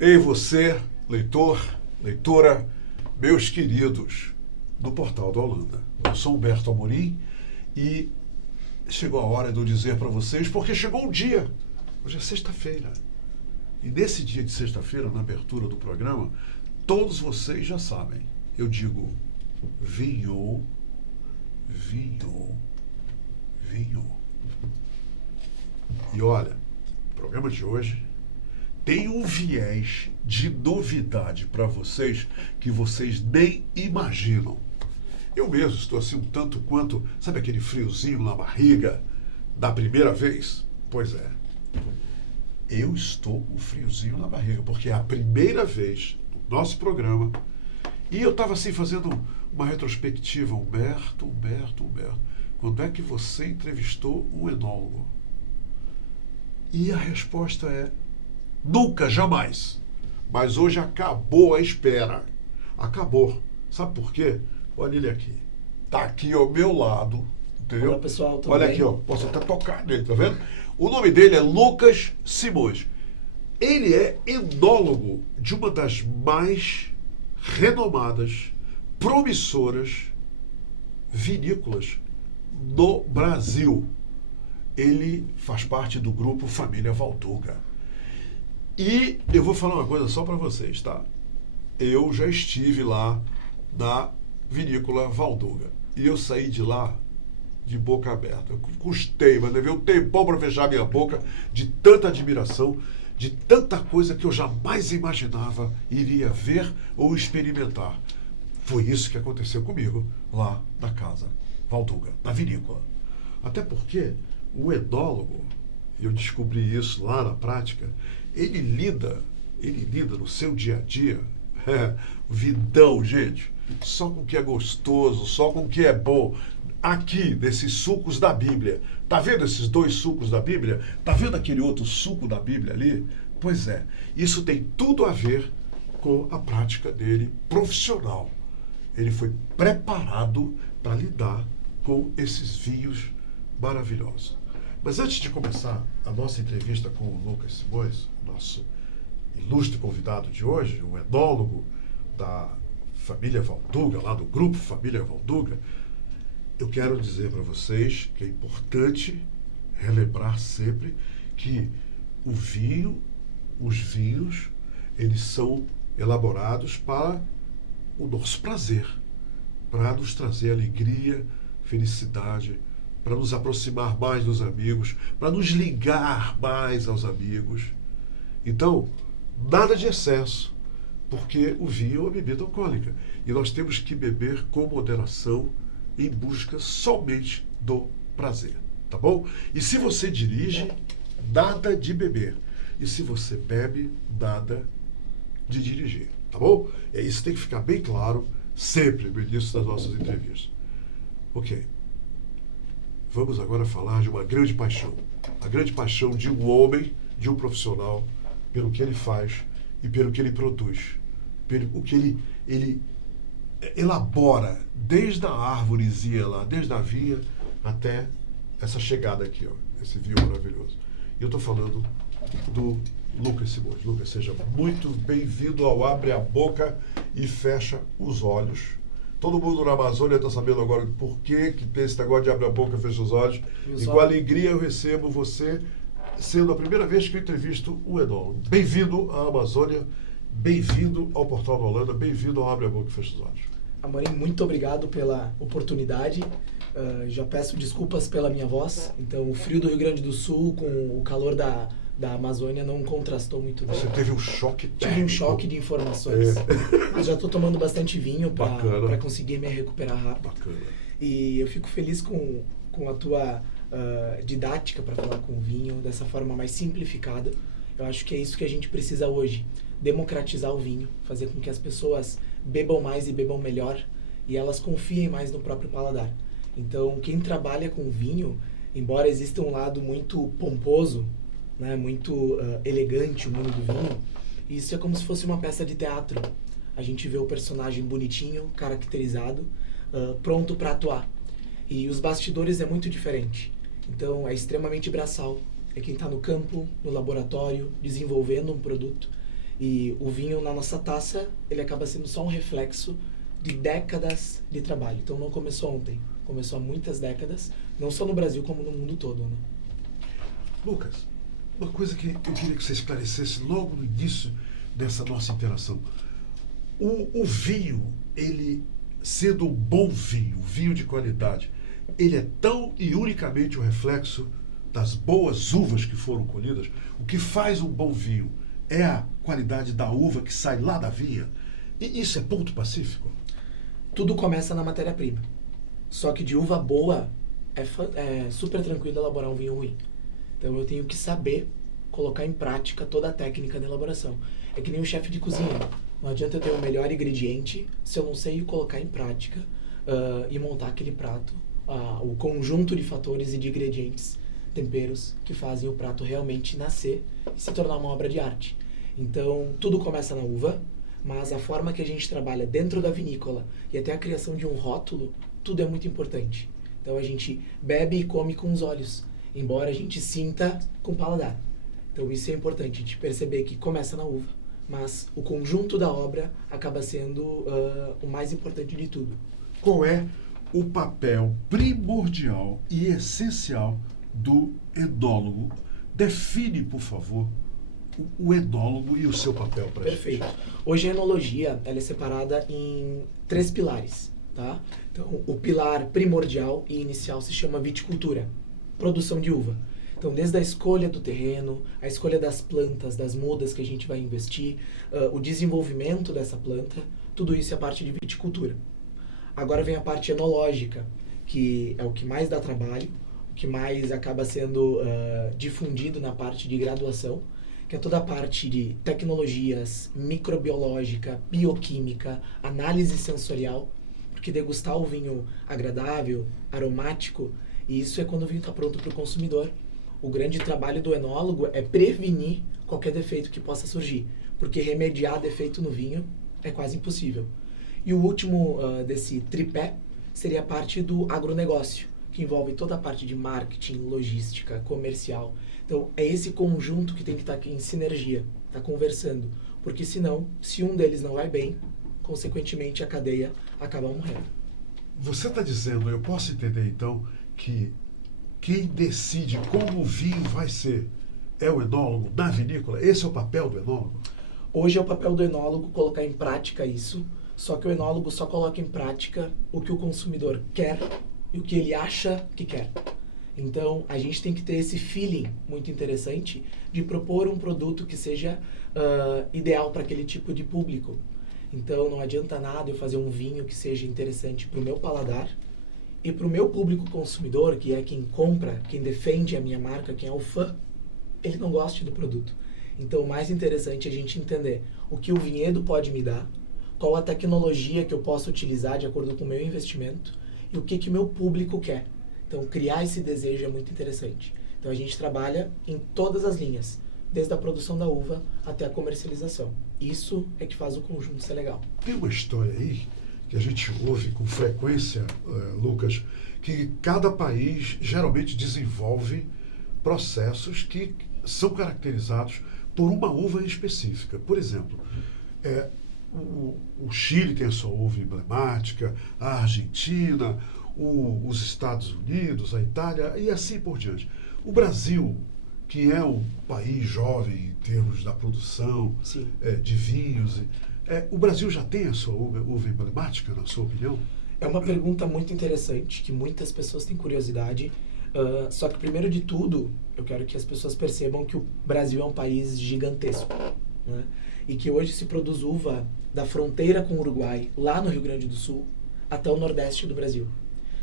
Ei você, leitor, leitora, meus queridos do Portal da Holanda. Eu sou Humberto Amorim e chegou a hora de eu dizer para vocês, porque chegou um dia, hoje é sexta-feira, e nesse dia de sexta-feira, na abertura do programa, todos vocês já sabem, eu digo vinho, vinho, vinho. E olha, o programa de hoje tem um viés de novidade para vocês que vocês nem imaginam. Eu mesmo estou assim um tanto quanto, sabe aquele friozinho na barriga da primeira vez? Pois é, eu estou com friozinho na barriga, porque é a primeira vez no nosso programa, e eu estava assim fazendo uma retrospectiva, Humberto, quando é que você entrevistou um enólogo? E a resposta é nunca, jamais. Mas hoje acabou a espera. Acabou. Sabe por quê? Olha ele aqui. Tá aqui ao meu lado. Entendeu? Olá, pessoal, tudo Olha bem? aqui, ó. Posso até tocar nele, tá vendo? O nome dele é Lucas Simões. Ele é enólogo de uma das mais renomadas, promissoras vinícolas no Brasil. Ele faz parte do grupo Família Valduga. E eu vou falar uma coisa só para vocês, tá? Eu já estive lá na vinícola Valduga. E eu saí de lá de boca aberta. Eu custei, mas levei um tempão para fechar minha boca de tanta admiração, de tanta coisa que eu jamais imaginava iria ver ou experimentar. Foi isso que aconteceu comigo lá na casa Valduga, na vinícola. Até porque o enólogo, eu descobri isso lá na prática, ele lida no seu dia a dia, vidão, gente, só com o que é gostoso, só com o que é bom. Aqui, nesses sucos da Bíblia, tá vendo esses dois sucos da Bíblia? Tá vendo aquele outro suco da Bíblia ali? Pois é, isso tem tudo a ver com a prática dele profissional. Ele foi preparado para lidar com esses vinhos maravilhosos. Mas antes de começar a nossa entrevista com o Lucas Simões, nosso ilustre convidado de hoje, um enólogo da família Valduga, lá do grupo Família Valduga, eu quero dizer para vocês que é importante relembrar sempre que o vinho, os vinhos, eles são elaborados para o nosso prazer, para nos trazer alegria, felicidade, para nos aproximar mais dos amigos, para nos ligar mais aos amigos. Então, nada de excesso, porque o vinho é uma bebida alcoólica e nós temos que beber com moderação em busca somente do prazer, tá bom? E se você dirige, nada de beber. E se você bebe, nada de dirigir, tá bom? Isso tem que ficar bem claro sempre no início das nossas entrevistas. Ok. Vamos agora falar de uma grande paixão. A grande paixão de um homem, de um profissional, pelo que ele faz e pelo que ele produz. Pelo que ele elabora, desde a árvorezinha lá, desde a vinha, até essa chegada aqui, ó, esse vinho maravilhoso. E eu estou falando do Lucas Simões. Lucas, seja muito bem-vindo ao Abre a Boca e Fecha os Olhos. Todo mundo na Amazônia está sabendo agora por que tem esse negócio de abre a boca e fecha os olhos. E com alegria eu recebo você, sendo a primeira vez que eu entrevisto o enólogo. Bem-vindo à Amazônia, bem-vindo ao Portal da Holanda, bem-vindo ao Abre a Boca e Fecha os Olhos. Amorim, muito obrigado pela oportunidade. Já peço desculpas pela minha voz. Então, o frio do Rio Grande do Sul com o calor da Amazônia não contrastou muito bem. Você teve um choque térmico. Tive um choque de informações. Mas já estou tomando bastante vinho para conseguir me recuperar rápido. Bacana. E eu fico feliz com a tua didática para falar com o vinho dessa forma mais simplificada. Eu acho que é isso que a gente precisa hoje. Democratizar o vinho, fazer com que as pessoas bebam mais e bebam melhor e elas confiem mais no próprio paladar. Então, quem trabalha com vinho, embora exista um lado muito pomposo, né, muito elegante o mundo do vinho, isso é como se fosse uma peça de teatro. A gente vê o personagem bonitinho, caracterizado, pronto para atuar. E os bastidores é muito diferente. Então, é extremamente braçal. É quem está no campo, no laboratório, desenvolvendo um produto. E o vinho na nossa taça, ele acaba sendo só um reflexo de décadas de trabalho. Então não começou ontem, começou há muitas décadas, não só no Brasil como no mundo todo, né? Lucas, uma coisa que eu queria que você esclarecesse logo no início dessa nossa interação. O vinho, ele, sendo um bom vinho, vinho de qualidade, ele é tão e unicamente o reflexo das boas uvas que foram colhidas. O que faz um bom vinho é a qualidade da uva que sai lá da vinha. E isso é ponto pacífico? Tudo começa na matéria-prima. Só que de uva boa é super tranquilo elaborar um vinho ruim. Então eu tenho que saber colocar em prática toda a técnica da elaboração. É que nem um chefe de cozinha. Não adianta eu ter o melhor ingrediente se eu não sei colocar em prática e montar aquele prato, o conjunto de fatores e de ingredientes, temperos, que fazem o prato realmente nascer e se tornar uma obra de arte. Então, tudo começa na uva, mas a forma que a gente trabalha dentro da vinícola e até a criação de um rótulo, tudo é muito importante. Então, a gente bebe e come com os olhos, embora a gente sinta com o paladar. Então, isso é importante, a gente perceber que começa na uva, mas o conjunto da obra acaba sendo o mais importante de tudo. Qual é o papel primordial e essencial do enólogo? Define, por favor, o enólogo e o seu papel para a gente. Perfeito. Hoje a enologia ela é separada em 3 pilares, tá? Então, o pilar primordial e inicial se chama viticultura, produção de uva. Então, desde a escolha do terreno, a escolha das plantas, das mudas que a gente vai investir, o desenvolvimento dessa planta, tudo isso é a parte de viticultura. Agora vem a parte enológica, que é o que mais dá trabalho, o que mais acaba sendo difundido na parte de graduação, que é toda a parte de tecnologias, microbiológica, bioquímica, análise sensorial, porque degustar o vinho agradável, aromático, e isso é quando o vinho está pronto para o consumidor. O grande trabalho do enólogo é prevenir qualquer defeito que possa surgir, porque remediar defeito no vinho é quase impossível. E o último desse tripé seria a parte do agronegócio, que envolve toda a parte de marketing, logística, comercial. Então, é esse conjunto que tem que estar aqui em sinergia, tá conversando, porque senão, se um deles não vai bem, consequentemente a cadeia acaba morrendo. Você está dizendo, eu posso entender então, que quem decide como o vinho vai ser é o enólogo na vinícola? Esse é o papel do enólogo? Hoje é o papel do enólogo colocar em prática isso, só que o enólogo só coloca em prática o que o consumidor quer e o que ele acha que quer. Então, a gente tem que ter esse feeling muito interessante de propor um produto que seja ideal para aquele tipo de público. Então, não adianta nada eu fazer um vinho que seja interessante para o meu paladar e para o meu público consumidor, que é quem compra, quem defende a minha marca, quem é o fã, ele não goste do produto. Então, o mais interessante é a gente entender o que o vinhedo pode me dar, qual a tecnologia que eu posso utilizar de acordo com o meu investimento e o que o meu público quer. Então, criar esse desejo é muito interessante. Então, a gente trabalha em todas as linhas, desde a produção da uva até a comercialização. Isso é que faz o conjunto ser legal. Tem uma história aí que a gente ouve com frequência, Lucas, que cada país geralmente desenvolve processos que são caracterizados por uma uva específica. Por exemplo, o Chile tem a sua uva emblemática, a Argentina, os Estados Unidos, a Itália e assim por diante. O Brasil, que é um país jovem em termos da produção de vinhos, o Brasil já tem a sua uva emblemática, na sua opinião? É uma pergunta muito interessante, que muitas pessoas têm curiosidade. Só que, primeiro de tudo, eu quero que as pessoas percebam que o Brasil é um país gigantesco, né? E que hoje se produz uva da fronteira com o Uruguai, lá no Rio Grande do Sul, até o nordeste do Brasil.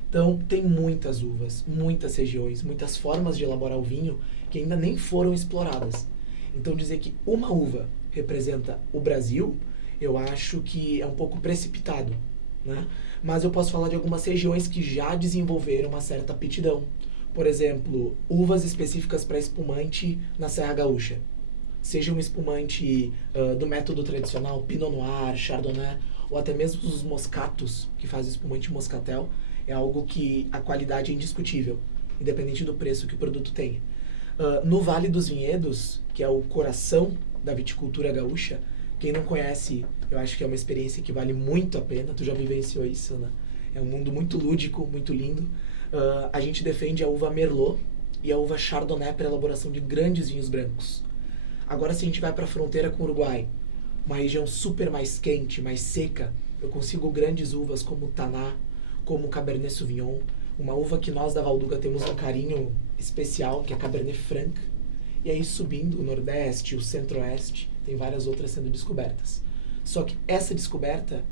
Então, tem muitas uvas, muitas regiões, muitas formas de elaborar o vinho que ainda nem foram exploradas. Então, dizer que uma uva representa o Brasil, eu acho que é um pouco precipitado, né? Mas eu posso falar de algumas regiões que já desenvolveram uma certa aptidão. Por exemplo, uvas específicas para espumante na Serra Gaúcha. Seja um espumante do método tradicional, Pinot Noir, Chardonnay, ou até mesmo os moscatos, que fazem espumante moscatel, é algo que a qualidade é indiscutível, independente do preço que o produto tenha. No Vale dos Vinhedos, que é o coração da viticultura gaúcha, Quem não conhece, eu acho que é uma experiência que vale muito a pena. Tu já vivenciou isso, né? É um mundo muito lúdico, muito lindo. A gente defende a uva Merlot e a uva Chardonnay para elaboração de grandes vinhos brancos. Agora, se a gente vai para a fronteira com o Uruguai, uma região super mais quente, mais seca, eu consigo grandes uvas como o Taná, como o Cabernet Sauvignon, uma uva que nós da Valduga temos um carinho especial, que é a Cabernet Franc. E aí, subindo o Nordeste, o Centro-Oeste, tem várias outras sendo descobertas. Só que essa descoberta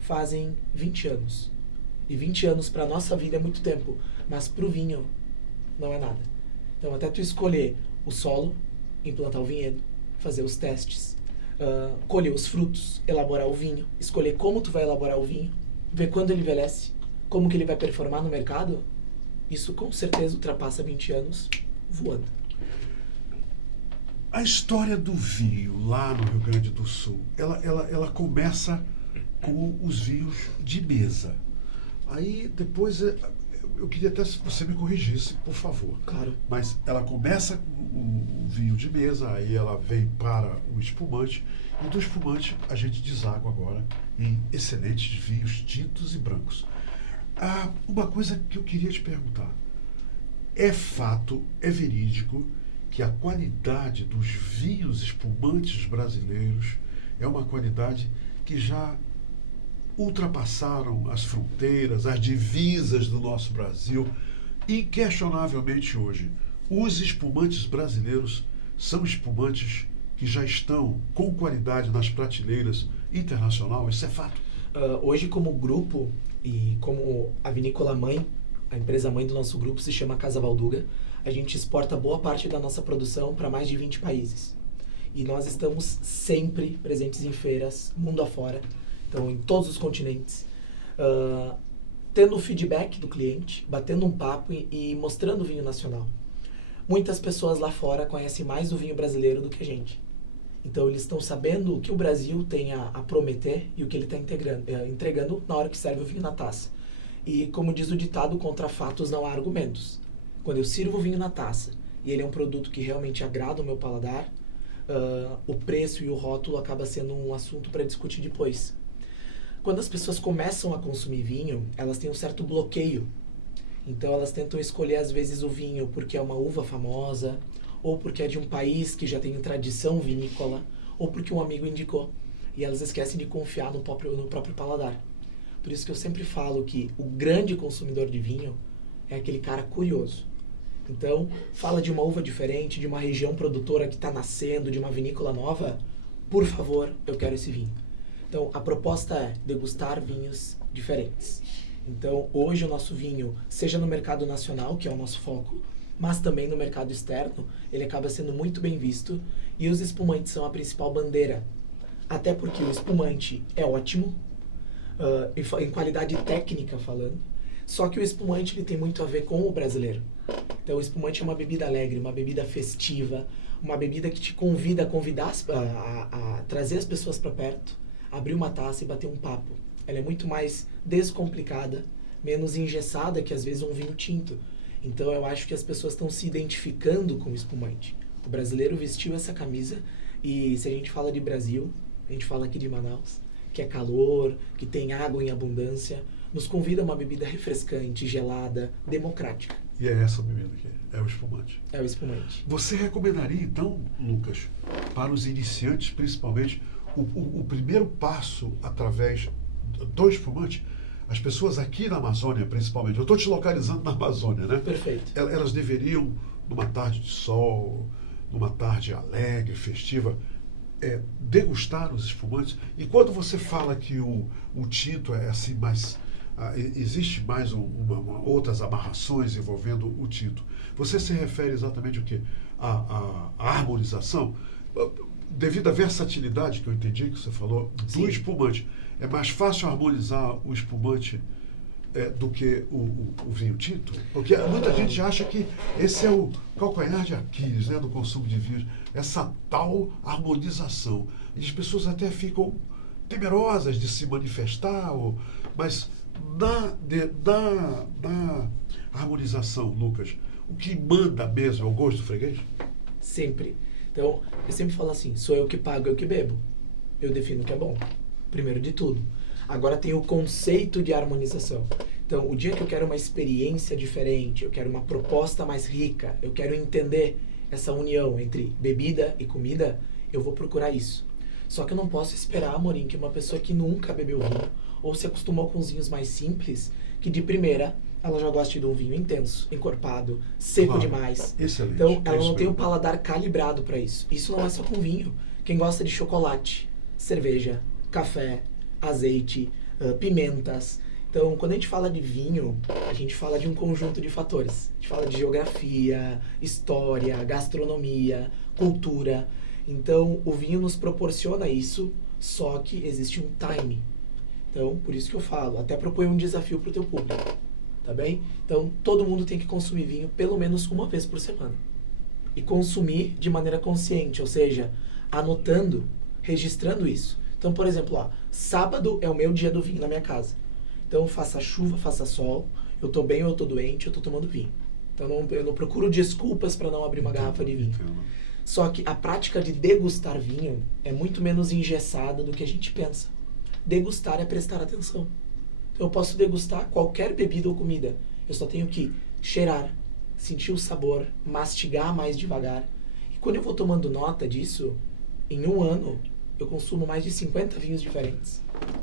fazem 20 anos. E 20 anos para nossa vida é muito tempo, mas para o vinho não é nada. Então, até tu escolher o solo, implantar o vinhedo, fazer os testes, colher os frutos, elaborar o vinho, escolher como tu vai elaborar o vinho, ver quando ele envelhece, como que ele vai performar no mercado, isso com certeza ultrapassa 20 anos voando. A história do vinho lá no Rio Grande do Sul, ela começa com os vinhos de mesa. Aí depois, eu queria até se você me corrigisse, por favor. Claro. Mas ela começa com o vinho de mesa, aí ela vem para o espumante, e do espumante a gente deságua agora em excelentes vinhos tintos e brancos. Uma coisa que eu queria te perguntar. É fato, é verídico, que a qualidade dos vinhos espumantes brasileiros é uma qualidade que já ultrapassaram as fronteiras, as divisas do nosso Brasil. Inquestionavelmente hoje, os espumantes brasileiros são espumantes que já estão com qualidade nas prateleiras internacional, isso é fato. Hoje, como grupo e como a vinícola mãe, a empresa mãe do nosso grupo se chama Casa Valduga, a gente exporta boa parte da nossa produção para mais de 20 países. E nós estamos sempre presentes em feiras, mundo afora, então em todos os continentes, tendo o feedback do cliente, batendo um papo e mostrando o vinho nacional. Muitas pessoas lá fora conhecem mais o vinho brasileiro do que a gente. Então eles estão sabendo o que o Brasil tem a prometer e o que ele está entregando na hora que serve o vinho na taça. E como diz o ditado, contra fatos não há argumentos. Quando eu sirvo o vinho na taça e ele é um produto que realmente agrada o meu paladar, o preço e o rótulo acaba sendo um assunto para discutir depois. Quando as pessoas começam a consumir vinho, elas têm um certo bloqueio. Então elas tentam escolher às vezes o vinho porque é uma uva famosa, ou porque é de um país que já tem tradição vinícola, ou porque um amigo indicou. E elas esquecem de confiar no próprio paladar. Por isso que eu sempre falo que o grande consumidor de vinho é aquele cara curioso. Então, fala de uma uva diferente, de uma região produtora que está nascendo, de uma vinícola nova, por favor, eu quero esse vinho. Então, a proposta é degustar vinhos diferentes. Então, hoje o nosso vinho, seja no mercado nacional, que é o nosso foco, mas também no mercado externo, ele acaba sendo muito bem visto e os espumantes são a principal bandeira. Até porque o espumante é ótimo, em qualidade técnica falando, só que o espumante ele tem muito a ver com o brasileiro. Então o espumante é uma bebida alegre, uma bebida festiva, uma bebida que te convida a trazer as pessoas para perto, abrir uma taça e bater um papo. Ela é muito mais descomplicada, menos engessada que às vezes um vinho tinto. Então eu acho que as pessoas estão se identificando com o espumante. O brasileiro vestiu essa camisa e se a gente fala de Brasil, a gente fala aqui de Manaus, que é calor, que tem água em abundância, nos convida a uma bebida refrescante, gelada, democrática. E é essa bebida aqui, é o espumante. É o espumante. Você recomendaria então, Lucas, para os iniciantes principalmente, o primeiro passo através do espumante? As pessoas aqui na Amazônia, principalmente, eu estou te localizando na Amazônia, né? Perfeito. Elas deveriam, numa tarde de sol, numa tarde alegre, festiva, degustar os espumantes. E quando você fala que o tinto é assim mais... existe mais outras amarrações envolvendo o tinto. Você se refere exatamente ao quê? A harmonização? Devido à versatilidade que eu entendi que você falou do Sim. espumante, é mais fácil harmonizar o espumante do que o vinho tinto? Porque muita gente acha que esse é o calcanhar de Aquiles, né, do consumo de vinhos, essa tal harmonização. E as pessoas até ficam temerosas de se manifestar, mas na harmonização, Lucas, o que manda mesmo é o gosto do freguês? Sempre. Então, eu sempre falo assim, sou eu que pago, eu que bebo. eu defino o que é bom. Primeiro de tudo. Agora tem o conceito de harmonização. Então, o dia que eu quero uma experiência diferente, eu quero uma proposta mais rica, eu quero entender essa união entre bebida e comida, eu vou procurar isso. Só que eu não posso esperar, Amorim, que uma pessoa que nunca bebeu vinho, ou se acostumou com os vinhos mais simples, que de primeira ela já gosta de um vinho intenso, encorpado, seco demais. Excelente. Então, ela não tem o mesmo. paladar calibrado para isso. Isso não é só com vinho. Quem gosta de chocolate, cerveja, café, azeite, pimentas. Então, quando a gente fala de vinho, a gente fala de um conjunto de fatores. A gente fala de geografia, história, gastronomia, cultura. Então, o vinho nos proporciona isso, só que existe um time. Então, por isso que eu falo, até proponho um desafio para o teu público, tá bem? Então, todo mundo tem que consumir vinho pelo menos uma vez por semana. E consumir de maneira consciente, ou seja, anotando, registrando isso. Então, por exemplo, ó, sábado é o meu dia do vinho na minha casa. Então, faça chuva, faça sol, eu tô bem ou eu tô doente, eu tô tomando vinho. Então, eu não procuro desculpas para não abrir uma garrafa de vinho. Entendo. Só que a prática de degustar vinho é muito menos engessada do que a gente pensa. Degustar é prestar atenção. Então, eu posso degustar qualquer bebida ou comida. Eu só tenho que cheirar, sentir o sabor, mastigar mais devagar. E quando eu vou tomando nota disso, em um ano, eu consumo mais de 50 vinhos diferentes.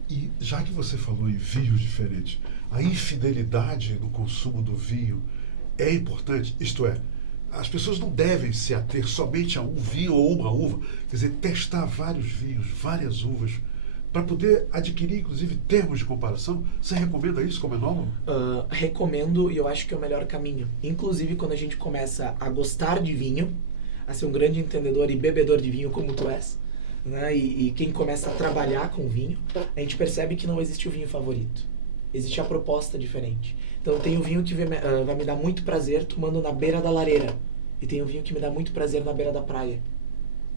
E já que você falou em vinhos diferentes, a infidelidade no consumo do vinho é importante? Isto é, as pessoas não devem se ater somente a um vinho ou uma uva, quer dizer, testar vários vinhos, várias uvas, para poder adquirir, inclusive, termos de comparação. Você recomenda isso como enólogo? Recomendo, e eu acho que é o melhor caminho. Inclusive, quando a gente começa a gostar de vinho, a ser um grande entendedor e bebedor de vinho como tu és, né? E quem começa a trabalhar com vinho, a gente percebe que não existe o vinho favorito. Existe a proposta diferente. Então, tem o vinho que vai me dar muito prazer tomando na beira da lareira. E tem o vinho que me dá muito prazer na beira da praia.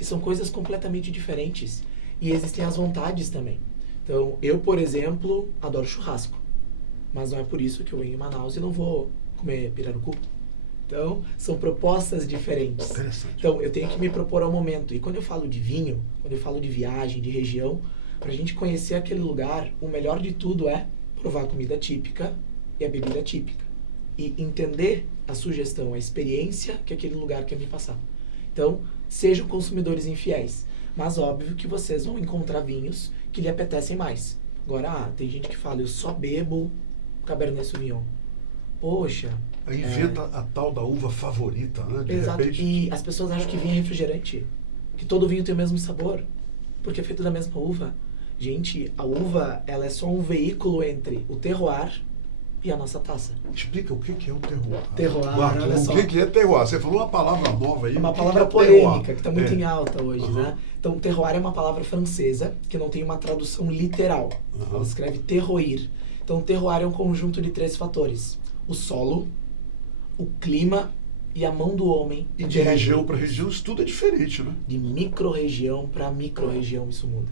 E são coisas completamente diferentes. E existem as vontades também. Então, eu, por exemplo, adoro churrasco. Mas não é por isso que eu venho em Manaus e não vou comer pirarucu. Então, são propostas diferentes. Interessante. Então, eu tenho que me propor ao momento. E quando eu falo de vinho, quando eu falo de viagem, de região, para a gente conhecer aquele lugar, o melhor de tudo é provar a comida típica e a bebida típica. E entender a sugestão, a experiência que aquele lugar quer me passar. Então, sejam consumidores infiéis. Mas óbvio que vocês vão encontrar vinhos que lhe apetecem mais. Agora, tem gente que fala, eu só bebo Cabernet Sauvignon. Poxa. Aí inventa a tal da uva favorita, né? De Exato. repente. E as pessoas acham que vinho é refrigerante. Que todo vinho tem o mesmo sabor. Porque é feito da mesma uva. Gente, a uva, ela é só um veículo entre o terroir e a nossa taça. Explica o que é o terroir. Terroir, Marcos, olha só. o que é terroir? Você falou uma palavra nova aí. É uma o que palavra é polêmica, terroir? que está muito É. em alta hoje, né? Então, terroir é uma palavra francesa, que não tem uma tradução literal. Ela escreve terroir. Então, terroir é um conjunto de 3 fatores. O solo, o clima e a mão do homem. E de região para região, isso tudo é diferente, né? De micro-região para micro-região, isso muda.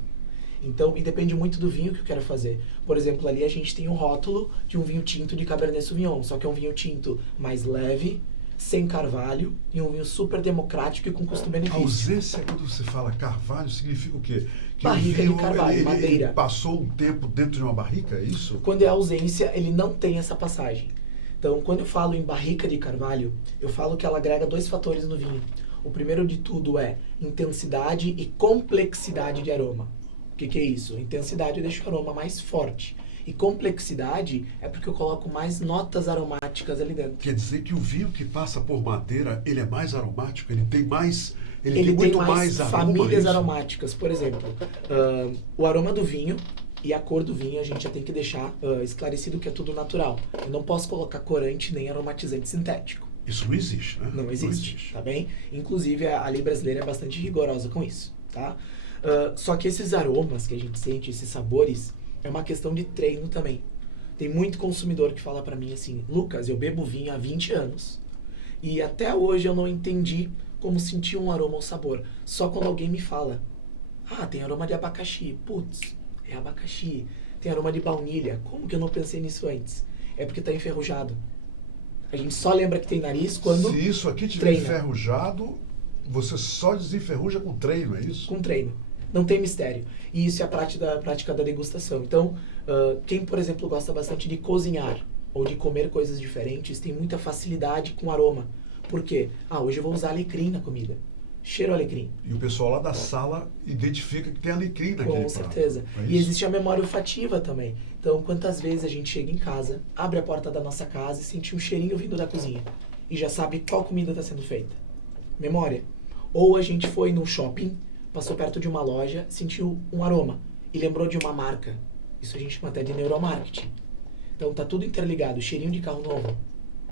Então, e depende muito do vinho que eu quero fazer. Por exemplo, ali a gente tem um rótulo de um vinho tinto de Cabernet Sauvignon, só que é um vinho tinto mais leve, sem carvalho, e um vinho super democrático e com A custo-benefício. ausência, quando você fala carvalho, significa o quê? Que Barrica o de vinho, carvalho, madeira. ele passou um tempo dentro de uma barrica, é isso? Quando é ausência, ele não tem essa passagem. Então, quando eu falo em barrica de carvalho, eu falo que ela agrega 2 fatores no vinho. O primeiro de tudo é intensidade e complexidade de aroma. O que é isso? Intensidade deixa o aroma mais forte. E complexidade é porque eu coloco mais notas aromáticas ali dentro. Quer dizer que o vinho que passa por madeira, ele é mais aromático, ele tem mais... Ele Ele tem muito tem mais aroma, famílias isso? aromáticas. Por exemplo, o aroma do vinho e a cor do vinho a gente já tem que deixar esclarecido que é tudo natural. Eu não posso colocar corante nem aromatizante sintético. Isso não existe, né? Não existe, tá bem? Inclusive, a lei brasileira é bastante rigorosa com isso, tá? Só que esses aromas que a gente sente, esses sabores, é uma questão de treino também. Tem muito consumidor que fala pra mim assim, Lucas, eu bebo vinho há 20 anos e até hoje eu não entendi como sentir um aroma ou sabor. Só quando alguém me fala, tem aroma de abacaxi. Putz, é abacaxi. Tem aroma de baunilha. Como que eu não pensei nisso antes? É porque tá enferrujado. A gente só lembra que tem nariz quando Se isso aqui tiver treina. enferrujado, você só desenferruja com treino, é isso? Com treino. Não tem mistério. E isso é a prática da degustação. Então, quem, por exemplo, gosta bastante de cozinhar ou de comer coisas diferentes, tem muita facilidade com aroma. Por quê? Hoje eu vou usar alecrim na comida. Cheiro a alecrim. E o pessoal lá da sala identifica que tem alecrim naquele prato. Com certeza. E existe a memória olfativa também. Então, quantas vezes a gente chega em casa, abre a porta da nossa casa e sente um cheirinho vindo da cozinha. E já sabe qual comida está sendo feita. Memória. Ou a gente foi num shopping, passou perto de uma loja, sentiu um aroma e lembrou de uma marca. Isso a gente chama até de neuromarketing. Então, tá tudo interligado. Cheirinho de carro novo.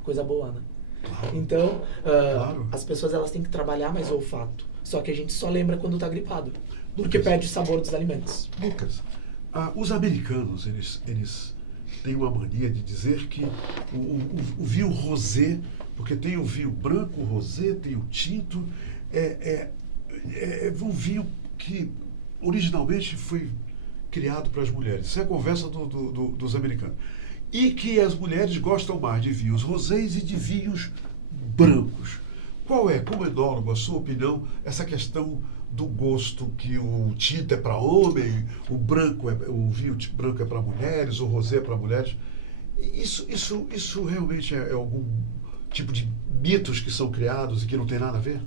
Coisa boa, né? Claro. Então, Claro. as pessoas elas têm que trabalhar mais o olfato. Só que a gente só lembra quando tá gripado. Porque perde o sabor dos alimentos. Lucas, os americanos, eles têm uma mania de dizer que o vinho rosé, porque tem o vinho branco, o rosé, tem o tinto, é um vinho que originalmente foi criado para as mulheres. Isso é a conversa dos americanos. E que as mulheres gostam mais de vinhos rosés e de vinhos brancos. Qual é, como enólogo, a sua opinião, essa questão do gosto que o tinto é para homem, o vinho branco é para mulheres, o rosé é para mulheres? Isso realmente é algum tipo de mitos que são criados e que não tem nada a ver?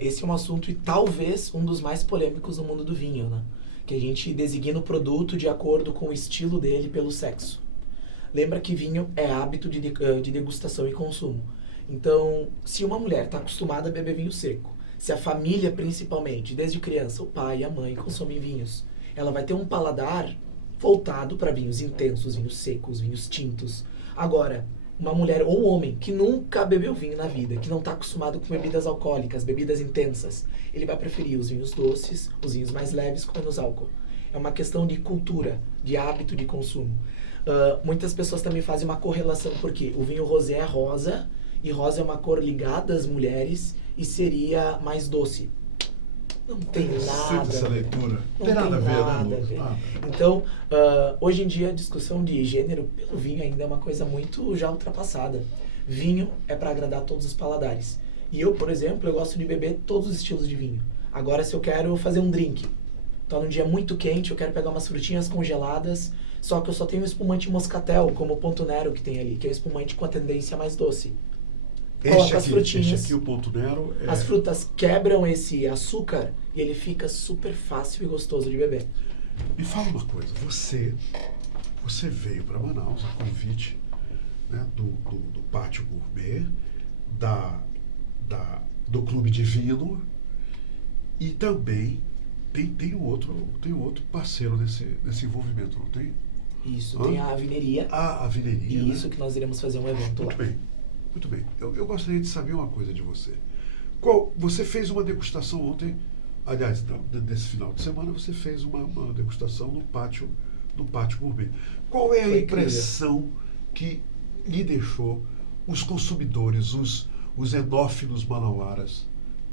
Esse é um assunto e talvez um dos mais polêmicos no mundo do vinho, né? Que a gente designa o produto de acordo com o estilo dele pelo sexo. Lembra que vinho é hábito de degustação e consumo. Então, se uma mulher está acostumada a beber vinho seco, se a família principalmente, desde criança, o pai e a mãe consomem vinhos, ela vai ter um paladar voltado para vinhos intensos, vinhos secos, vinhos tintos. Agora, uma mulher ou um homem que nunca bebeu vinho na vida, que não está acostumado com bebidas alcoólicas, bebidas intensas, ele vai preferir os vinhos doces, os vinhos mais leves com menos álcool. É uma questão de cultura, de hábito de consumo. Muitas pessoas também fazem uma correlação, porque o vinho rosé é rosa, e rosa é uma cor ligada às mulheres, e seria mais doce. Não tem nada essa a ver. leitura. Não Tem nada a ver, nada né, a ver. Lucas? Então, hoje em dia, a discussão de gênero pelo vinho ainda é uma coisa muito já ultrapassada. Vinho é para agradar todos os paladares. E eu, por exemplo, eu gosto de beber todos os estilos de vinho. Agora, se eu quero fazer um drink, tá num dia muito quente, eu quero pegar umas frutinhas congeladas, só que eu só tenho um espumante moscatel, como o Ponto Nero que tem ali, que é um espumante com a tendência mais doce. Coloca as frutinhas. Este aqui, o Ponto Nero, As frutas quebram esse açúcar e ele fica super fácil e gostoso de beber. Me fala uma coisa, você veio para Manaus a convite, né, do Pátio Gourmet, do Clube Divino, e também tem um outro parceiro nesse envolvimento, não tem? Isso, tem a Avineria. A Avineria, E né? isso que nós iremos fazer um evento lá. Muito bem. Eu gostaria de saber uma coisa de você. Você fez uma degustação ontem, aliás, nesse final de semana, você fez uma degustação no Pátio Gourmet. Qual é a impressão que lhe deixou os consumidores, os enófilos manauaras,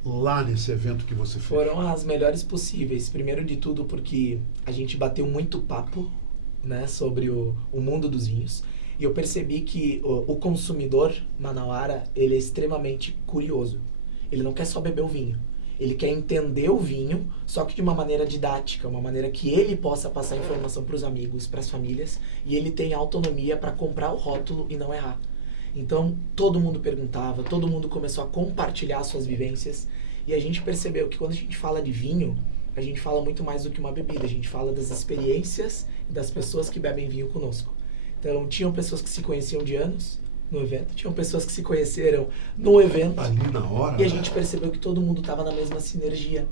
lá nesse evento que você fez? Foram as melhores possíveis. Primeiro de tudo porque a gente bateu muito papo, né, sobre o mundo dos vinhos. E eu percebi que o consumidor manauara, ele é extremamente curioso. Ele não quer só beber o vinho. Ele quer entender o vinho, só que de uma maneira didática, uma maneira que ele possa passar informação para os amigos, para as famílias, e ele tem autonomia para comprar o rótulo e não errar. Então, todo mundo perguntava, todo mundo começou a compartilhar suas vivências, e a gente percebeu que quando a gente fala de vinho, a gente fala muito mais do que uma bebida, a gente fala das experiências e das pessoas que bebem vinho conosco. Então, tinham pessoas que se conheciam de anos no evento, tinham pessoas que se conheceram no evento. Ali na hora. E a gente percebeu que todo mundo estava na mesma sinergia.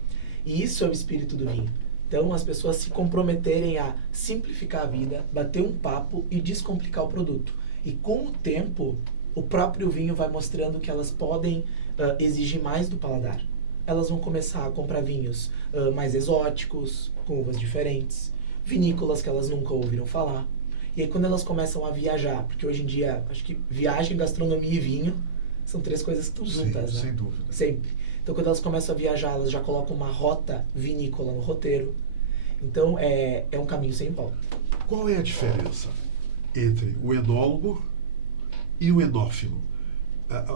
E isso é o espírito do vinho. Então, as pessoas se comprometerem a simplificar a vida, bater um papo e descomplicar o produto. E com o tempo, o próprio vinho vai mostrando que elas podem exigir mais do paladar. Elas vão começar a comprar vinhos mais exóticos, com uvas diferentes, vinícolas que elas nunca ouviram falar. E aí quando elas começam a viajar, porque hoje em dia, acho que viagem, gastronomia e vinho são três coisas que estão juntas, né? Sem dúvida. Sempre. Então quando elas começam a viajar, elas já colocam uma rota vinícola no roteiro. Então é um caminho sem volta. Qual é a diferença entre o enólogo e o enófilo?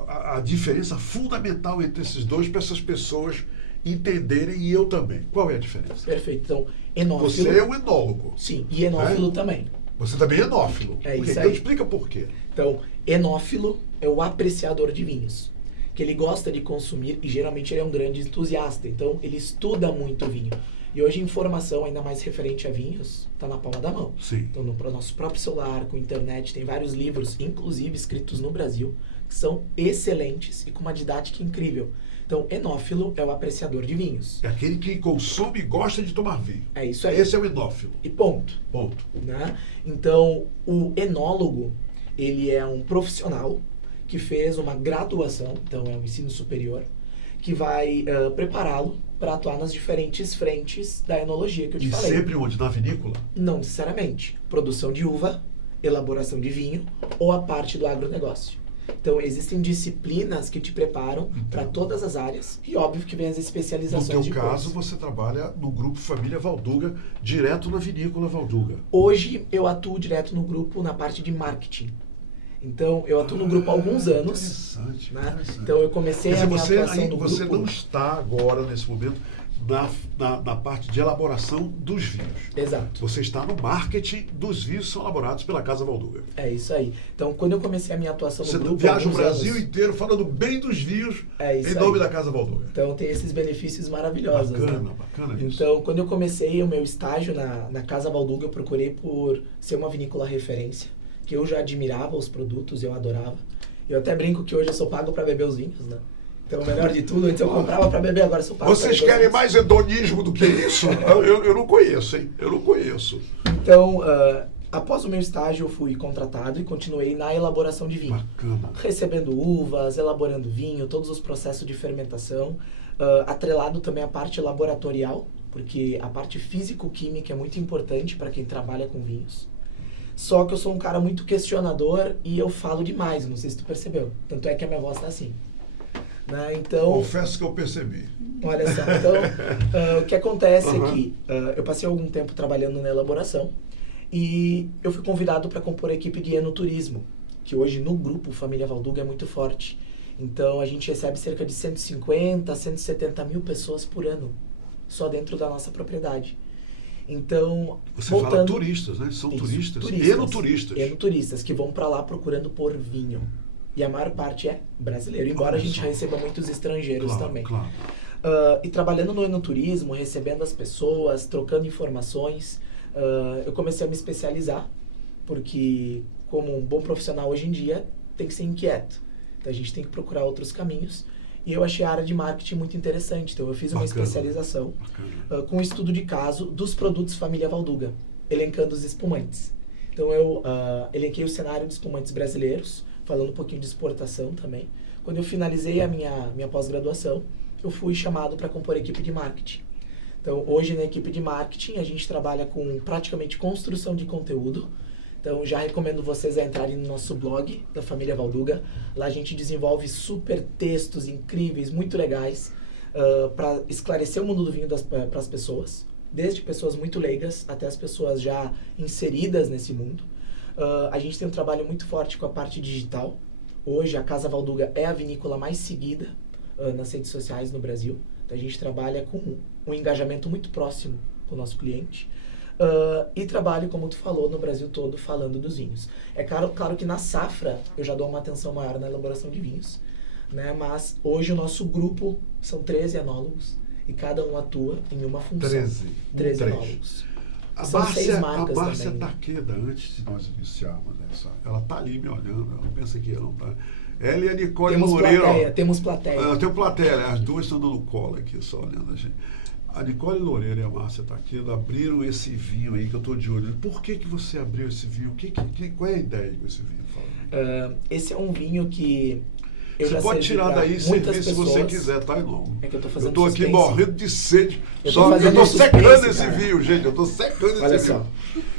A diferença fundamental entre esses dois, para essas pessoas entenderem e eu também. Qual é a diferença? Perfeito. Então, enófilo. Você é um enólogo. Sim, e enófilo também. Você também é enófilo. É isso Então aí. explica por quê. Então, enófilo é o apreciador de vinhos, que ele gosta de consumir e geralmente ele é um grande entusiasta. Então, ele estuda muito vinho. E hoje, informação ainda mais referente a vinhos está na palma da mão. Sim. Então, no nosso próprio celular, com internet, tem vários livros, inclusive escritos no Brasil, que são excelentes e com uma didática incrível. Então, enófilo é o apreciador de vinhos. É aquele que consome e gosta de tomar vinho. É isso aí. Esse é o enófilo. E ponto. Ponto. Né? Então, o enólogo, ele é um profissional que fez uma graduação, então é um ensino superior, que vai prepará-lo para atuar nas diferentes frentes da enologia que eu te E falei. sempre onde? Na vinícola? Não necessariamente. Produção de uva, elaboração de vinho ou a parte do agronegócio. Então, existem disciplinas que te preparam para todas as áreas e, óbvio, que vem as No especializações teu de caso, curso. você trabalha no grupo Família Valduga, direto na vinícola Valduga. Hoje, eu atuo direto no grupo na parte de marketing. Então, eu atuo no grupo há alguns anos. Interessante, Né? interessante. Então, eu comecei Quer a dizer, minha atuação no você grupo... não está agora, nesse momento, na parte de elaboração dos vinhos. Exato. Você está no marketing dos vinhos que são elaborados pela Casa Valduga. É isso aí. Então, quando eu comecei a minha atuação no Você grupo... há viaja o alguns Brasil anos, inteiro falando bem dos vinhos É isso em nome aí. da Casa Valduga. Então, tem esses benefícios maravilhosos. Bacana, né? bacana isso. Então, quando eu comecei o meu estágio na Casa Valduga, eu procurei por ser uma vinícola referência, que eu já admirava os produtos, eu adorava. Eu até brinco que hoje eu sou pago para beber os vinhos, né? Então, o melhor de tudo, antes eu comprava para beber, agora eu sou pago Vocês pra beber querem os mais hedonismo do que isso? Eu não conheço, hein? Eu não conheço. vinhos. Então, após o meu estágio, eu fui contratado e continuei na elaboração de vinho. Bacana. Recebendo uvas, elaborando vinho, todos os processos de fermentação, atrelado também à parte laboratorial, porque a parte físico-química é muito importante para quem trabalha com vinhos. Só que eu sou um cara muito questionador e eu falo demais, não sei se tu percebeu. Tanto é que a minha voz tá assim. Né? Então, Confesso que eu percebi. olha só, então, o que acontece é que eu passei algum tempo trabalhando na elaboração e eu fui convidado para compor a equipe de enoturismo, que hoje no grupo Família Valduga é muito forte. Então, a gente recebe cerca de 150, 170 mil pessoas por ano, só dentro da nossa propriedade. Então, Você fala turistas, né? São Isso, turistas. turistas. Enoturistas. Enoturistas que vão para lá procurando por vinho. E a maior parte é brasileiro, embora a gente só. receba muitos estrangeiros Claro, também. claro. E trabalhando no enoturismo, recebendo as pessoas, trocando informações, eu comecei a me especializar, porque como um bom profissional hoje em dia, tem que ser inquieto. Então a gente tem que procurar outros caminhos. E eu achei a área de marketing muito interessante. Então eu fiz uma Bacana. especialização Bacana. com um estudo de caso dos produtos Família Valduga, elencando os espumantes. Então eu elenquei o cenário de espumantes brasileiros, falando um pouquinho de exportação também. Quando eu finalizei a minha pós-graduação, eu fui chamado para compor a equipe de marketing. Então, hoje na equipe de marketing, a gente trabalha com praticamente construção de conteúdo. Então, já recomendo vocês a entrarem no nosso blog da Família Valduga. Lá a gente desenvolve super textos incríveis, muito legais, para esclarecer o mundo do vinho para as pessoas. Desde pessoas muito leigas até as pessoas já inseridas nesse mundo. A gente tem um trabalho muito forte com a parte digital. Hoje, a Casa Valduga é a vinícola mais seguida nas redes sociais no Brasil. Então, a gente trabalha com um engajamento muito próximo com o nosso cliente. E trabalho, como tu falou, no Brasil todo, falando dos vinhos. É claro que na safra eu já dou uma atenção maior na elaboração de vinhos, né? Mas hoje o nosso grupo são 13 enólogos e cada um atua em uma função. 13 enólogos. São 6 marcas a Márcia também. Takeda, antes de nós iniciarmos essa, ela tá ali me olhando, ela não pensa que não tá. Ela e a Nicole Loureiro. Temos plateia. Eu tenho plateia, as duas estão dando cola aqui, só olhando a gente. A Nicole Loureiro e a Márcia Takeda abriram esse vinho aí que eu estou de olho. Por que você abriu esse vinho? Qual é a ideia com esse vinho? Fala. Esse é um vinho que eu você já pode servi tirar pra daí e muitas servir se você pessoas. quiser, tá, irmão? É que eu tô fazendo Eu tô aqui suspense. morrendo de sede. Eu tô Só que eu fazendo tô suspense, secando esse cara. vinho, gente. Eu tô secando Olha esse só.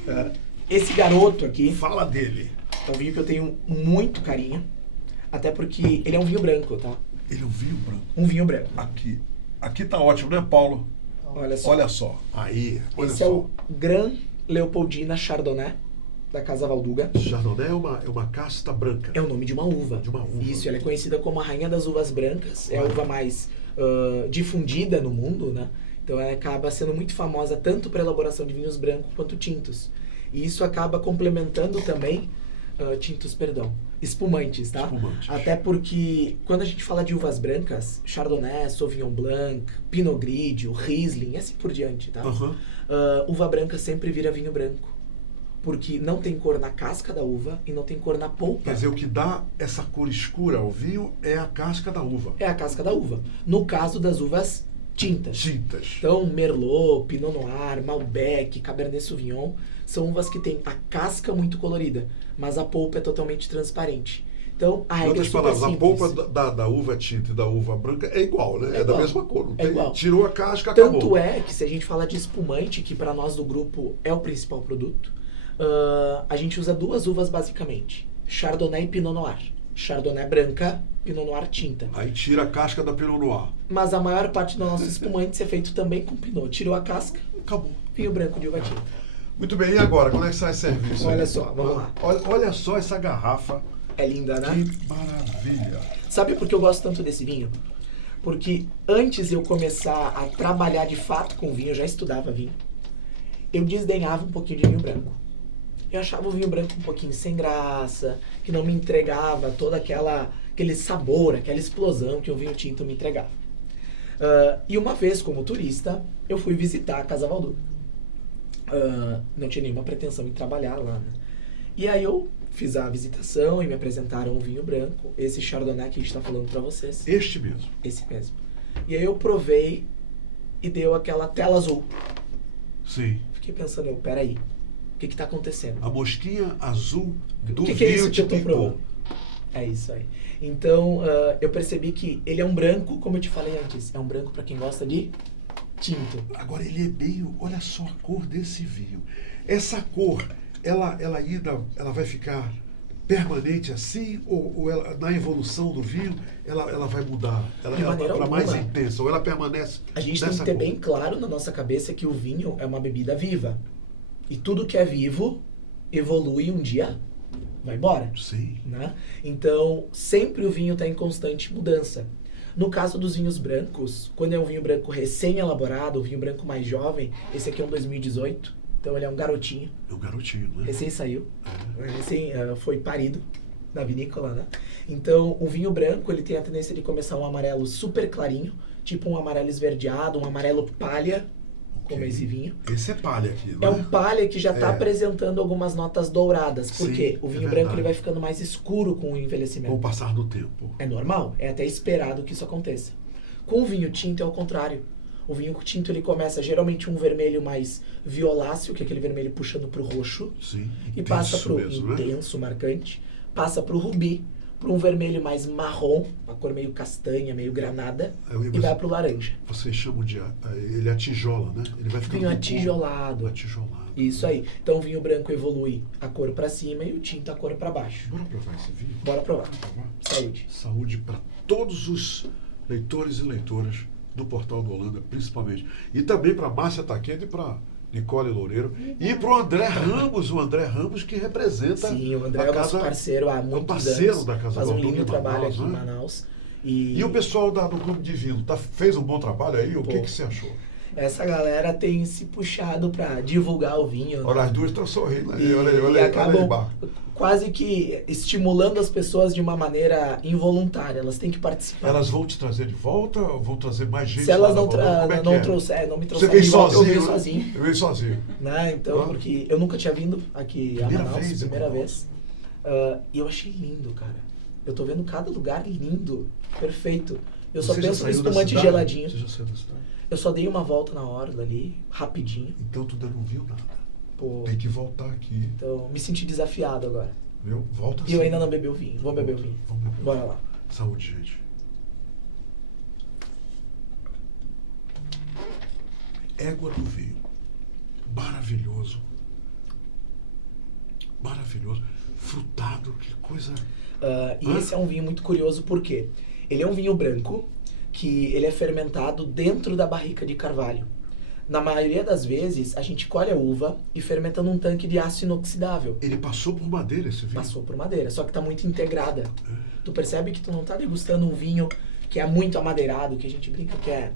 vinho. Esse garoto aqui Fala dele. é um vinho que eu tenho muito carinho. Até porque ele é um vinho branco, tá? Ele é um vinho branco. Um vinho branco. Aqui. Aqui tá ótimo, né, Paulo? Olha só. Olha só. Aí, olha Esse só. é o Gran Leopoldina Chardonnay, da Casa Valduga. Chardonnay é uma casta branca. É o nome de uma uva. De uma uva. Isso, ela é conhecida como a rainha das uvas brancas. É a uva mais difundida no mundo, né? Então ela acaba sendo muito famosa tanto para elaboração de vinhos brancos quanto tintos. E isso acaba complementando também espumantes, tá? Espumantes. Até porque quando a gente fala de uvas brancas, Chardonnay, Sauvignon Blanc, Pinot Grigio, Riesling, e assim por diante, tá? Aham. Uva branca sempre vira vinho branco. Porque não tem cor na casca da uva e não tem cor na polpa. Quer dizer, o que dá essa cor escura ao vinho é a casca da uva. É a casca da uva. No caso das uvas tintas. Tintas. Então, Merlot, Pinot Noir, Malbec, Cabernet Sauvignon são uvas que têm a casca muito colorida, mas a polpa é totalmente transparente. Então, a Em regra outras é super palavras, a simples. polpa da uva tinta e da uva branca é igual, né? É da igual. mesma cor. Não É tem- igual. Tirou a casca, Tanto acabou. é que se a gente fala de espumante, que para nós do grupo é o principal produto, a gente usa duas uvas basicamente. Chardonnay e Pinot Noir. Chardonnay branca, Pinot Noir tinta. Aí tira a casca da Pinot Noir. Mas a maior parte do nosso espumante é feito também com Pinot. Tirou a casca, Acabou. vinho branco de uva tinta. Muito bem, e agora? Quando é que sai serviço? Olha aí? só, vamos lá. Olha só essa garrafa. É linda, né? Que maravilha. Sabe por que eu gosto tanto desse vinho? Porque antes de eu começar a trabalhar de fato com vinho, eu já estudava vinho, eu desdenhava um pouquinho de vinho branco. Eu achava o vinho branco um pouquinho sem graça, que não me entregava todo aquele sabor, aquela explosão que o vinho tinto me entregava. E uma vez, como turista, eu fui visitar a Casa Valdu. Não tinha nenhuma pretensão em trabalhar lá, né? E aí eu fiz a visitação e me apresentaram um vinho branco, esse Chardonnay que a gente está falando para vocês. Este mesmo. Esse mesmo. E aí eu provei e deu aquela tela azul. Sim. Fiquei pensando, peraí, o que tá acontecendo? A mosquinha azul do O que vinho é isso que te eu tô picou. provando? É isso aí. Então, eu percebi que ele é um branco, como eu te falei antes, é um branco para quem gosta de tinto. Agora ele é meio... Olha só a cor desse vinho. Essa cor, ela vai ficar permanente assim? Ou ela, na evolução do vinho, ela vai mudar? Ela De maneira para mais alguma. intensa? Ou ela permanece A gente tem que nessa ter cor? bem claro na nossa cabeça que o vinho é uma bebida viva. E tudo que é vivo evolui um dia, vai embora. Sim. Né? Então, sempre o vinho está em constante mudança. No caso dos vinhos brancos, quando é um vinho branco recém-elaborado, um vinho branco mais jovem, esse aqui é um 2018, então ele é um garotinho, É um garotinho, né? recém saiu, foi parido na vinícola, né? Então, o vinho branco, ele tem a tendência de começar um amarelo super clarinho, tipo um amarelo esverdeado, um amarelo palha, como Ok. esse vinho. Esse é palha aqui, não É um palha que já está É. apresentando algumas notas douradas, porque Sim, o é vinho verdade. branco ele vai ficando mais escuro com o Com envelhecimento. o passar do tempo. É normal, é até esperado que isso aconteça. Com o vinho tinto é o contrário. O vinho tinto ele começa geralmente um vermelho mais violáceo, que é aquele vermelho puxando para o roxo, Sim. e passa Intenso para o mesmo, né? intenso, marcante, passa para o rubi, para um vermelho mais marrom, uma cor meio castanha, meio granada, e vai para o laranja. Vocês chamam de... Ele atijola, né? Ele vai ficando... Vinho com atijolado. Atijolado. Isso aí. Então o vinho branco evolui a cor para cima e o tinto a cor para baixo. Bora provar esse vinho? Bora provar. Bora provar? Saúde. Saúde para todos os leitores e leitoras do Portal do Holanda, principalmente. E também para Márcia Taqueda e para Nicole Loureiro. E para o André Ramos que representa Sim, o André a é nosso casa... parceiro há muitos parceiro anos. da Casa Faz um Valdu lindo em trabalho Manaus, aqui em né? Manaus. E o pessoal do Clube de Vinho fez um bom trabalho aí? O Pô. que você achou? Essa galera tem se puxado para divulgar o vinho. Né? Olha, as duas estão sorrindo ali. E, Olha e aí, acabam Bar. quase que estimulando as pessoas de uma maneira involuntária. Elas têm que participar. Elas vão te trazer de volta ou vão trazer mais gente? Se elas lá não, na Valdu? Como é que não é? trouxer, não me Você trouxerem veio de volta, sozinho? eu venho né? sozinho. Eu veio sozinho. Né? Então, Ah. porque eu nunca tinha vindo aqui a Primeira Manaus, vez em primeira Manaus. vez. E eu achei lindo, cara. Eu tô vendo cada lugar lindo, perfeito. Eu só Você já penso no saiu da espumante cidade? geladinho. Você já saiu da cidade? Eu só dei uma volta na orla ali, rapidinho. Então tu ainda não viu nada. Pô, Tem que voltar aqui, então me senti desafiado agora. viu? Volta E eu sim. ainda não bebi o vinho. Vou beber o vinho. Vamos beber. Bora lá. Saúde, gente. Égua do vinho. Maravilhoso. Maravilhoso. Frutado, que coisa... E esse é um vinho muito curioso porque ele é um vinho branco que ele é fermentado dentro da barrica de carvalho. Na maioria das vezes, a gente colhe a uva e fermenta num tanque de aço inoxidável. Ele passou por madeira esse vinho. Passou por madeira, só que tá muito integrada. Tu percebe que tu não tá degustando um vinho que é muito amadeirado, que a gente brinca que é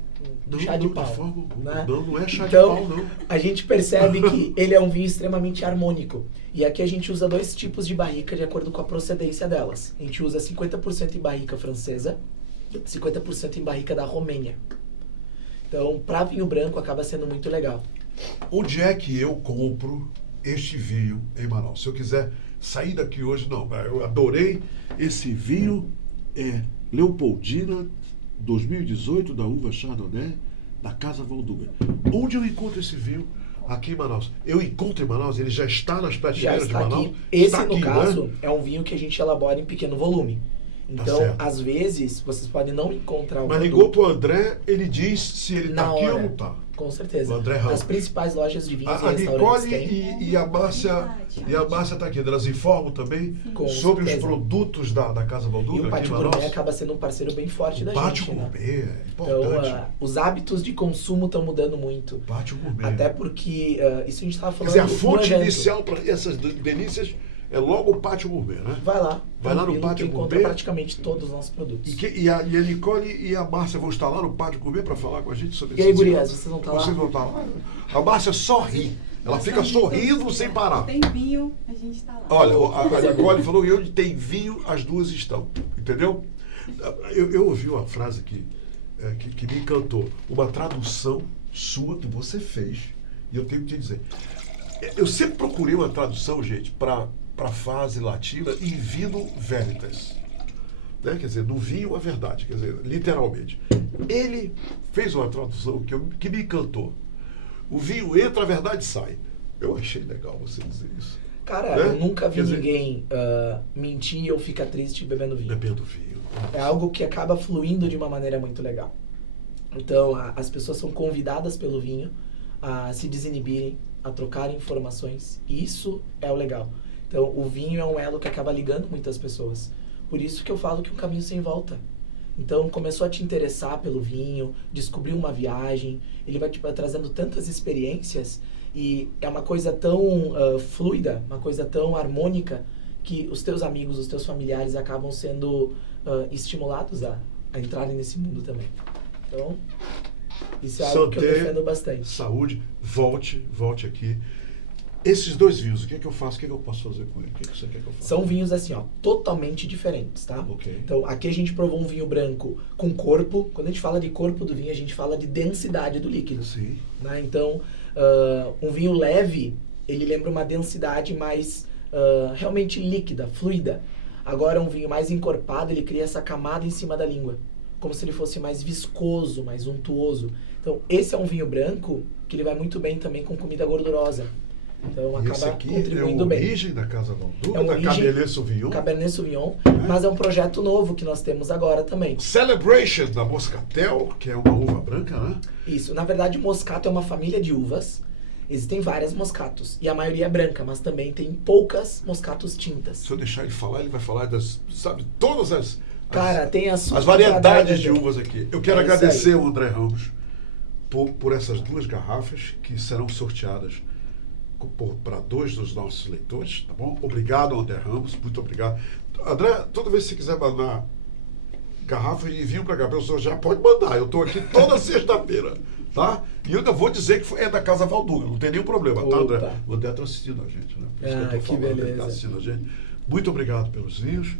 um chá de de pau. forma alguma. Né? Não é chá Então, de pau, não. a gente percebe que ele é um vinho extremamente harmônico. E aqui a gente usa 2 tipos de barrica de acordo com a procedência delas. A gente usa 50% em barrica francesa, 50% em barrica da Romênia. Então, para vinho branco acaba sendo muito legal. Onde é que eu compro este vinho em Manaus? Se eu quiser sair daqui hoje, não, eu adorei esse vinho, Leopoldina 2018, da uva Chardonnay, da Casa Valduga. Onde eu encontro esse vinho? Aqui em Manaus. Eu encontro em Manaus, ele já está nas Já prateleiras de está Manaus? aqui. Esse, Está no aqui, caso, né? é um vinho que a gente elabora em pequeno volume. Então, certo. às vezes, vocês podem não encontrar o Mas produto ligou pro André, ele diz se ele na está aqui hora. ou não está. Com certeza. O André Ramos. As principais lojas de vinhos e A restaurantes Nicole têm. e a Márcia está aqui. Elas informam também Com sobre os certeza. produtos da Casa E Valduga o aqui Pátio em Gourmet Manaus. acaba sendo um parceiro bem forte da Pátio gente, né? Gourmet, é Então, importante. os hábitos de consumo estão mudando muito. Pátio Gourmet. Até porque, isso a gente estava Quer falando dizer, a no fonte evento. inicial para essas delícias é logo o Pátio Gourmet, né? Vai lá. Vai lá no tranquilo, Pátio tu encontra Gourmet. praticamente todos os nossos produtos. E a Nicole e a Márcia vão estar lá no Pátio Gourmet para falar com a gente sobre E aí, esse gurias, vinho? vocês vão estar lá? Vocês vão estar lá? A Márcia só ri. Ela fica sorrindo sem parar. Tem vinho, a gente tá lá. Olha, a Nicole falou e onde tem vinho, as duas estão. Entendeu? Eu ouvi uma frase que me encantou. Uma tradução sua que você fez. E eu tenho que te dizer. Eu sempre procurei uma tradução, gente, para a fase latina in vino veritas. Né? Quer dizer, no vinho a verdade. Quer dizer, literalmente. Ele fez uma tradução que me encantou. O vinho entra, a verdade sai. Eu achei legal você dizer isso. Cara, Né? eu nunca vi Quer dizer, ninguém mentir ou ficar triste bebendo vinho. bebendo vinho. É algo que acaba fluindo de uma maneira muito legal. Então, as pessoas são convidadas pelo vinho a se desinibirem, a trocarem informações. E isso é o legal. Então, o vinho é um elo que acaba ligando muitas pessoas. Por isso que eu falo que é um caminho sem volta. Então, começou a te interessar pelo vinho, descobriu uma viagem, ele vai te trazendo tantas experiências e é uma coisa tão fluida, uma coisa tão harmônica que os teus amigos, os teus familiares acabam sendo estimulados a entrarem nesse mundo também. Então, isso é algo que eu defendo bastante. Saúde, volte aqui. Esses dois vinhos, o que é que eu faço? O que é que eu posso fazer com ele? O que é que você quer que eu faça? São vinhos assim, ó, totalmente diferentes, tá? Ok. Então, aqui a gente provou um vinho branco com corpo. Quando a gente fala de corpo do vinho, a gente fala de densidade do líquido. Sim. Né? Então, um vinho leve, ele lembra uma densidade mais realmente líquida, fluida. Agora, um vinho mais encorpado, ele cria essa camada em cima da língua, como se ele fosse mais viscoso, mais untuoso. Então, esse é um vinho branco que ele vai muito bem também com comida gordurosa. Então, E esse acaba aqui contribuindo é a bem. origem da Casa Valduga, É uma da origem- Cabernet Sauvignon. Cabernet Sauvignon, mas é um projeto novo que nós temos agora também. Celebration da Moscatel, que é uma uva branca, né? Isso, na verdade, Moscato é uma família de uvas. Existem várias Moscatos, e a maioria é branca, mas também tem poucas Moscatos tintas. Se eu deixar ele falar, ele vai falar das, sabe, todas as Cara, tem as variedades de uvas aqui. Eu quero É isso agradecer aí. ao André Ramos por essas duas garrafas que serão sorteadas para 2 dos nossos leitores, tá bom? Obrigado, André Ramos, muito obrigado. André, toda vez que você quiser mandar garrafa de vinho para cá, o senhor já pode mandar. Eu estou aqui toda sexta-feira, tá? E eu ainda vou dizer que é da Casa Valduga, não tem nenhum problema, tá, André? Opa. O André está assistindo a gente, né? Por isso Ah, que eu que estou falando, ele beleza. está assistindo a gente. Muito obrigado pelos vinhos.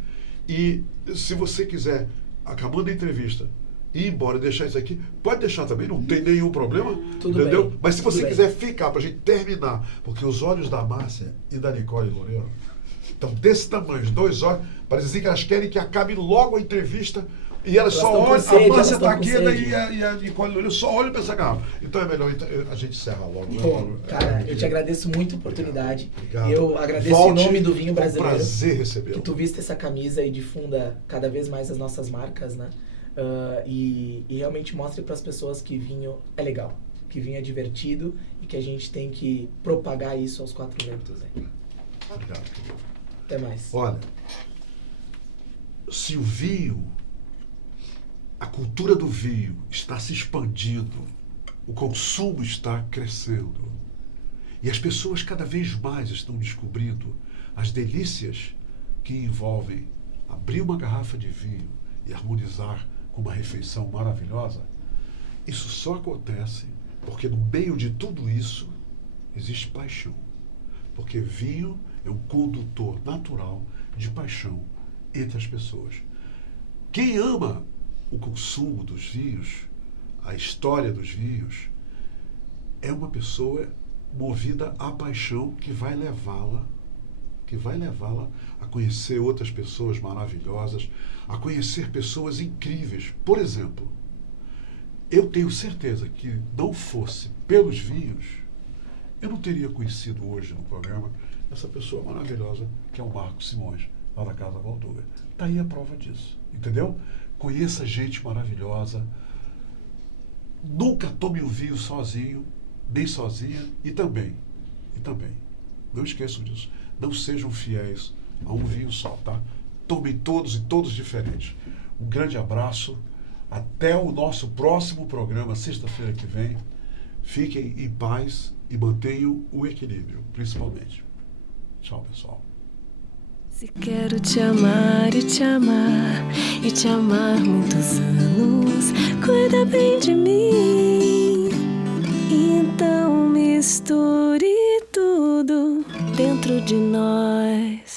E se você quiser, acabando a entrevista, ir embora e deixar isso aqui, pode deixar também, não tem nenhum problema. Tudo entendeu? bem, Mas se tudo você bem. quiser ficar para a gente terminar, porque os olhos da Márcia e da Nicole Loureiro estão desse tamanho, os dois olhos, para dizer que elas querem que acabe logo a entrevista. E elas só estão com olham, sede, a elas Márcia estão está com aqui sede. e a Nicole Loureiro só olham para essa garrafa. Então é melhor a gente encerra logo. né, Bom, Paulo? cara, eu te agradeço muito a oportunidade. Obrigado. Eu agradeço Volte, em nome do vinho foi um brasileiro. prazer recebê-lo. Que tu viste essa camisa e difunda cada vez mais as nossas marcas, né? E realmente mostre para as pessoas que vinho é legal, que vinho é divertido e que a gente tem que propagar isso aos 4 ventos. Aí. Obrigado, querido. Até mais. Olha, se o vinho, a cultura do vinho está se expandindo, o consumo está crescendo e as pessoas cada vez mais estão descobrindo as delícias que envolvem abrir uma garrafa de vinho e harmonizar uma refeição maravilhosa, isso só acontece porque no meio de tudo isso existe paixão. Porque vinho é um condutor natural de paixão entre as pessoas. Quem ama o consumo dos vinhos, a história dos vinhos, é uma pessoa movida à paixão que vai levá-la a conhecer outras pessoas maravilhosas, a conhecer pessoas incríveis. Por exemplo, eu tenho certeza que não fosse pelos vinhos, eu não teria conhecido hoje no programa essa pessoa maravilhosa que é o Marcos Simões, lá da Casa Valduga. Está aí a prova disso, entendeu? Conheça gente maravilhosa, nunca tome um vinho sozinho, nem sozinha, e também, não esqueçam disso, não sejam fiéis a um vinho só, tá? Tomem todos e todos diferentes. Um grande abraço, até o nosso próximo programa, sexta-feira que vem. Fiquem em paz e mantenham o equilíbrio, principalmente. Tchau, pessoal. Se quero te amar e te amar, e te amar muitos anos, cuida bem de mim. Então misture tudo dentro de nós.